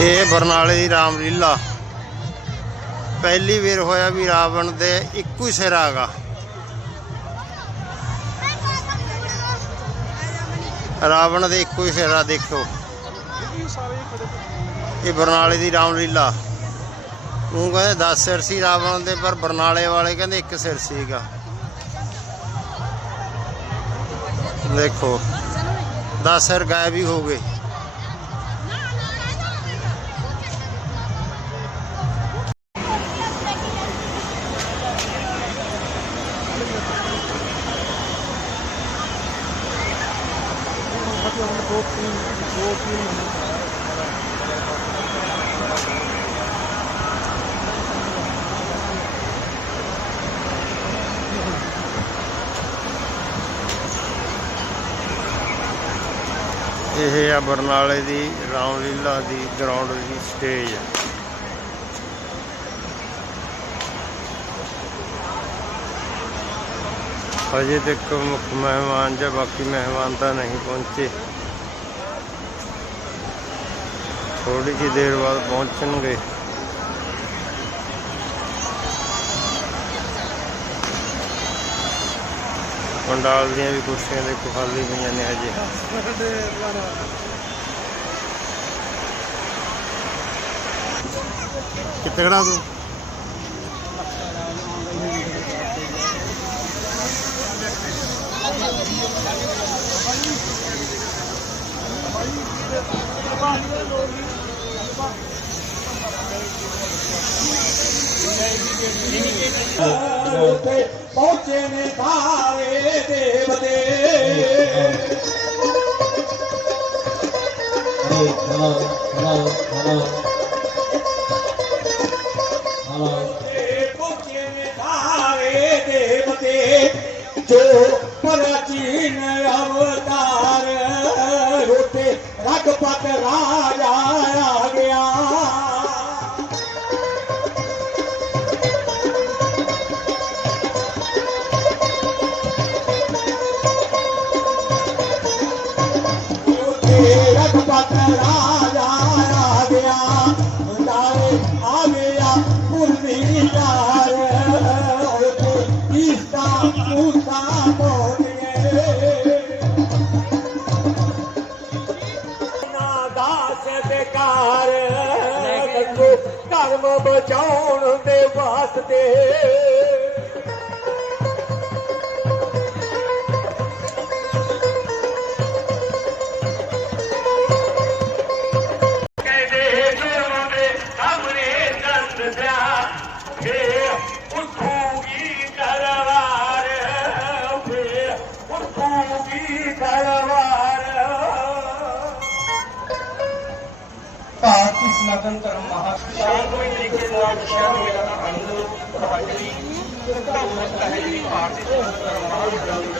ਇਹ ਬਰਨਾਲੇ ਦੀ ਰਾਮਲੀਲਾ ਪਹਿਲੀ ਵਾਰ ਹੋਇਆ ਵੀ ਰਾਵਣ ਦੇ ਇੱਕੋ ਹੀ ਸਿਰ ਆਗਾ ਰਾਵਣ ਦੇ ਇੱਕੋ ਹੀ ਸਿਰਾ ਆ, ਦੇਖੋ। ਇਹ ਬਰਨਾਲੇ ਦੀ ਰਾਮਲੀਲਾ ਉਹ ਕਹਿੰਦੇ 10 ਸਿਰ ਸੀ ਰਾਵਣ ਦੇ, ਪਰ ਬਰਨਾਲੇ ਵਾਲੇ ਕਹਿੰਦੇ ਇੱਕ ਸਿਰ ਸੀਗਾ। ਦੇਖੋ 10 ਸਿਰ ਗਾਇਬ ਹੀ ਹੋ ਗਏ। ਆ ਬਰਨਾਲੇ ਦੀ, ਰਾਮਲੀਲਾ ਦੀ ਗਰਾਊਂਡ ਦੀ ਸਟੇਜ ਅਜੇ ਤੱਕ ਮੁੱਖ ਮਹਿਮਾਨ ਜਾਂ ਬਾਕੀ ਮਹਿਮਾਨ ਤਾਂ ਨਹੀਂ ਪਹੁੰਚੇ। ਥੋੜੀ ਜਿਹੀ ਦੇਰ ਬਾਅਦ ਪਹੁੰਚਣਗੇ। ਪੰਡਾਲ ਦੀਆਂ ਵੀ ਕੁਰਸੀਆਂ ਦੇ ਖਾਲੀ ਪਈਆਂ ਨੇ ਹਜੇ। ਕਿੱਥੇ ਖੜਾ ਤੂੰ? ਪਹੁੰਚੇ ਨੇ ਸਾਰੇ ਦੇਵਤੇ ਉੱਥੇ जो प्राचीन अवतार रोते रखपत राजा उथे रखपत राजा ਬਚਾਉਣ ਦੇ ਵਾਸਤੇ ਤਰੀਕੇ ਨਾਲ ਸ਼ਰਨ ਮੇਰਾ ਤਾਂ ਅਨੰਦ ਤੁਹਾਡੀ ਜਿਹੜੀ ਧਰਮ ਹੈ ਜਿਹੜੀ ਭਾਰਤੀ ਧਰਮ ਮਹਾਸ਼ਾਨ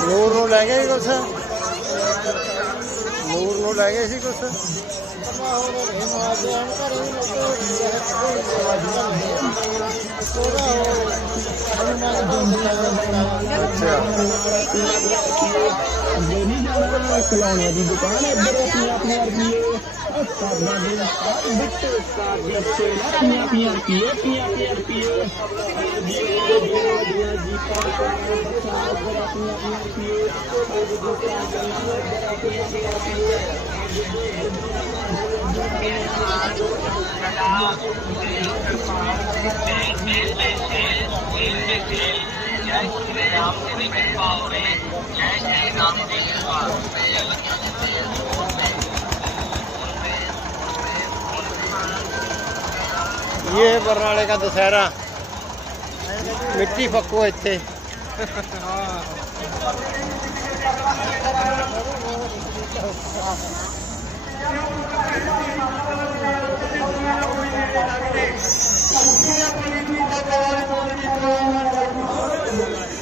ਨੂਰ ਨੂੰ ਲੈ ਗਏ ਸੀ ਕੁਛ? ਨੂਰ ਨੂੰ ਲੈ ਗਏ ਸੀ ਕੁਛ? ਅੱਛਾ ਖਿਲੌਣਿਆਂ ਦੀ ਦੁਕਾਨ ਹੈ ਇੱਧਰ ਆਪਣੀ ਆਪਣੀ ਵਰਗੀ ये बरनाले का दशहरा मिट्टी फक्को ਇੱਥੇ ਦਸ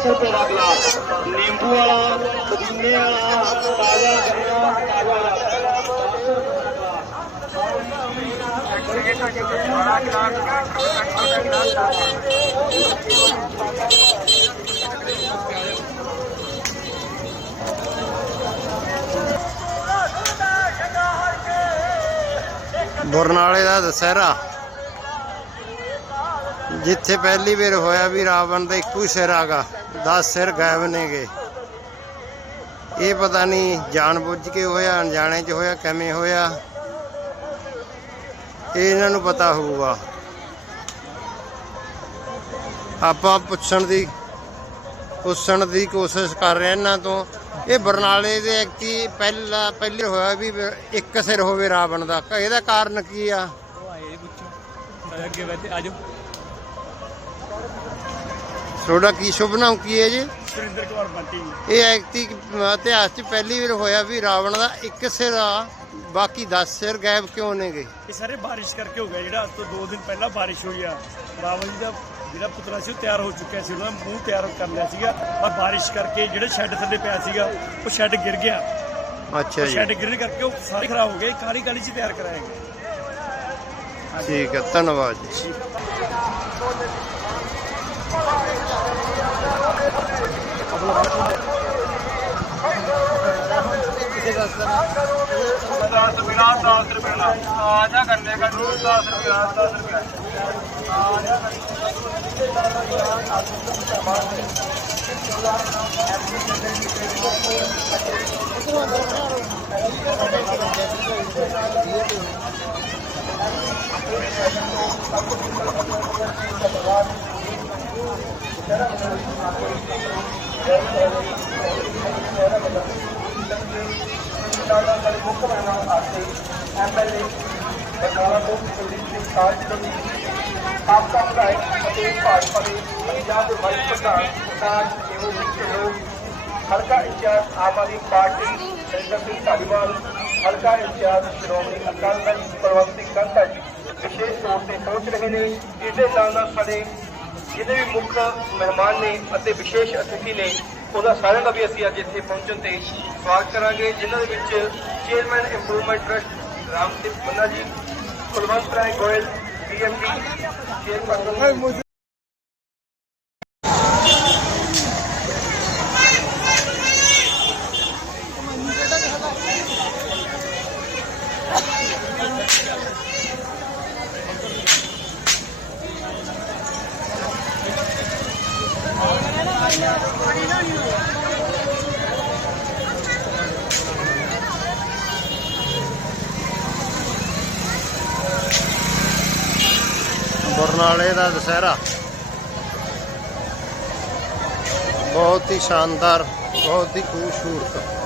10 ਰੁਪਏ ਦਾ ਗਲਾਸ ਨਿੰਬੂ ਵਾਲਾ, ਪੁਦੀਨੇ ਵਾਲਾ, ਤਾਜ਼ਾ ਗੰਨਾ ਤਾਜ਼ਾ ਬਰਨਾਲੇ ਦਾ ਦਸ਼ਹਿਰਾ। ਜਿੱਥੇ ਪਹਿਲੀ ਵਾਰ ਹੋਇਆ ਵੀ ਰਾਵਣ ਦਾ ਇੱਕੋ ਹੀ ਸਿਰ ਆਗਾ 10 ਸਿਰ ਗਾਇਬ ਨੇਗੇ। ਇਹ ਪਤਾ ਨਹੀਂ ਜਾਣਬੁੱਝ ਕੇ ਹੋਇਆ, ਅਣਜਾਣੇ 'ਚ ਹੋਇਆ, ਕਿਵੇਂ ਹੋਇਆ। ਇਹ ਇਹਨਾਂ ਨੂੰ ਪਤਾ ਹੋਊਗਾ। ਆਪਾਂ ਪੁੱਛਣ ਦੀ ਪੁੱਛਣ ਦੀ ਕੋਸ਼ਿਸ਼ ਕਰ ਰਹੇ ਇਹਨਾਂ ਤੋਂ। ਇਹ ਬਰਨਾਲੇ ਦੇ ਐਕਟੀ ਪਹਿਲਾ, ਪਹਿਲੇ ਹੋਇਆ ਵੀ ਇੱਕ ਸਿਰ ਹੋਵੇ ਰਾਵਣ ਦਾ ਇਹਦਾ ਕਾਰਨ ਕੀ ਆ? ਅੱਗੇ ਬੈਠੇ ਆਜੋ ਤੁਹਾਡਾ ਕੀ ਸ਼ੁਭ ਨਾਮ ਕੀ ਹੈ ਜੀ? ਸੁਰਿੰਦਰ ਕੁਮਾਰ ਬੰਟੀ ਇਹ ਐਕਟੀ ਇਤਿਹਾਸ 'ਚ ਪਹਿਲੀ ਵਾਰ ਹੋਇਆ ਵੀ ਰਾਵਣ ਦਾ ਇੱਕ ਸਿਰ ਆ ਬਾਕੀ 10 ਸਿਰ ਗਾਇਬ ਕਿਉਂ ਨੇਗੇ ਇਹ ਸਾਰੇ ਬਾਰਿਸ਼ ਕਰਕੇ ਹੋ ਗਿਆ ਜਿਹੜਾ ਅੱਜ ਤੋਂ 2 ਦਿਨ ਪਹਿਲਾਂ ਬਾਰਿਸ਼ ਹੋਈ ਆ। ਰਾਵਣ ਜੀ ਦਾ ਜਿਹੜਾ ਪੁਤਲਾ ਸੀ ਉਹ ਤਿਆਰ ਹੋ ਚੁੱਕਿਆ ਸੀ ਉਹਨਾਂ ਮੂੰਹ ਤਿਆਰ ਕਰ ਲਿਆ ਸੀਗਾ। ਪਰ ਬਾਰਿਸ਼ ਕਰਕੇ ਜਿਹੜਾ ਸ਼ੈੱਡ ਥੱਲੇ ਪਿਆ ਸੀਗਾ ਉਹ ਸ਼ੈੱਡ ਗਿਰ ਗਿਆ। ਅੱਛਾ ਜੀ। ਸ਼ੈੱਡ ਗਿਰਨ ਕਰਕੇ ਉਹ ਸਾਰੇ ਖਰਾਬ ਹੋ ਗਏ ਕਾਲੀ ਕਾਲੀ ਚ ਤਿਆਰ ਕਰਾਇਆ ਗਿਆ। ਠੀਕ ਹੈ ਧੰਨਵਾਦ ਜੀ। दस रुपया दस रुपया ताजा गन्ने का दूध दस रुपया दस रुपया ਮੁੱਖ ਮਹਿਮਾਨ ਆਤੇ ਐਮਐਲਏ ਬਰਨਾਲਾ ਤੋਂ ਕੁਲਦੀਪ ਸਿੰਘ ਕਾਲਜ ਤੋਂ ਆਪਕਾ ਵਿਧਾਇਕ ਅਤੇ ਭਾਜਪਾ ਦੇ ਪੰਜਾਬ ਦੇ ਵਾਈਸ ਪ੍ਰਧਾਨ ਸਰਦਾਰ ਜੀਵਨ ਸਿੰਘ ਢਿੱਲੋਂ ਹਲਕਾ incharge Aam Aadmi party centre Singh Dhaliwal ਹਲਕਾ ਇੰਚਾਰਜ ਸ਼੍ਰੋਮਣੀ ਅਕਾਲੀ ਦਲ ਪ੍ਰਵੰਤ ਸਿੰਘ ਜੀ ਵਿਸ਼ੇਸ਼ ਤੌਰ ਤੇ ਪਹੁੰਚ ਰਹੇ ਨੇ ਇਸ ਦੇ ਨਾਲ ਨਾਲ ਸਾਡੇ ਜਿਹਦੇ ਵੀ ਮੁੱਖ ਮਹਿਮਾਨ ਨੇ ਅਤੇ ਵਿਸ਼ੇਸ਼ ਅਤਿਥੀ ਨੇ, ਉਹਨਾਂ ਸਾਰਿਆਂ ਦਾ ਵੀ ਅਸੀਂ ਅੱਜ ਇੱਥੇ ਪਹੁੰਚਣ ਤੇ ਸਵਾਗਤ ਕਰਾਂਗੇ, ਜਿਨ੍ਹਾਂ ਦੇ ਵਿੱਚ chairman improvement trust Ramdeep Manna ji, Kulwant Rai Goyal DMD chairperson ਬਰਨਾਲੇ ਦਾ ਦੁਸਹਿਰਾ। ਬਹੁਤ ਹੀ ਸ਼ਾਨਦਾਰ ਬਹੁਤ ਹੀ ਖੂਬਸੂਰਤ।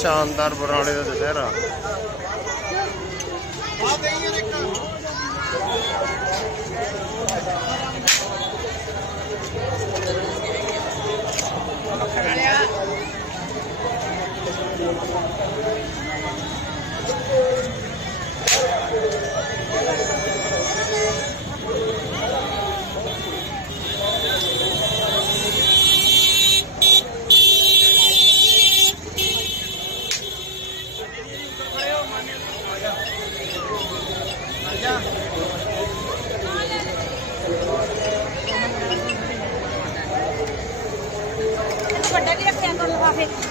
ਸ਼ਾਨਦਾਰ ਬਰਨਾਲੇ ਦਾ ਦੁਸਹਿਰਾ ਵੱਡਾ ਕੀ ਰੱਖਿਆ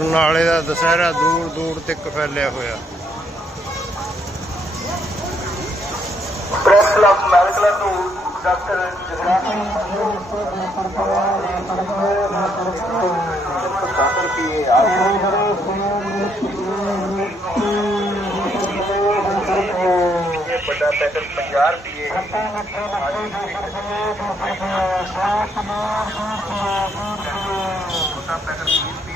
ਬਰਨਾਲੇ ਦਾ ਦੁਸਹਿਰਾ ਦੂਰ ਦੂਰ ਤੱਕ ਫੈਲਿਆ ਹੋਇਆ। ਪ੍ਰੈਸ ਕਲੱਬ ਮੈਡੀਕਲ ਨੂੰ ਡਾਕਟਰ ਜਗਰਾਜ ਸਿੰਘ ਵੱਡਾ ਪੈਕੇਜ 50 ਰੁਪਏ ਛੋਟਾ ਪੈਕੇਜ 20 ਰੁਪਏ